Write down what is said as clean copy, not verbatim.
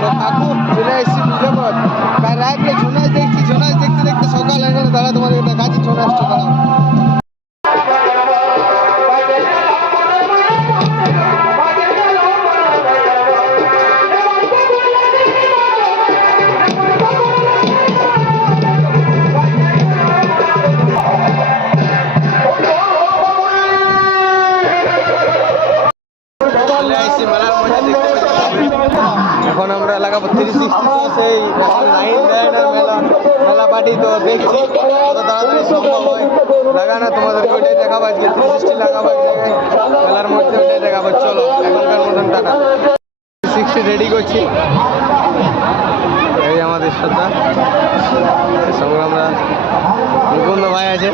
তো কাকু চলে এসেছি বিজয়পথ রাত্রে ছৌ নাচ দেখছি। ছৌ নাচ দেখতে দেখতে সকাল হয়ে গেল। দাঁড়া তোমাদের দেখাচ্ছি ছৌ নাচটা। দাঁড়াও মেলার মজা দেখতে পাচ্ছি। এখন আমরা লাগাবো 360 সেই মেলা পার্টি। তো দেখছি কত তাড়াতাড়ি সম্ভব হয় লাগানো। তোমাদেরকে ওইটাই দেখাবো আজকে 360 লাগাবো এক জায়গায় মেলার মধ্যে, ওইটাই দেখাবো। চলো এখনকার মতন টাটা। 360 রেডি করছি। এই আমাদের শ্রদ্ধা, এর সঙ্গে আমরা মুকুন্দ ভাই আছে।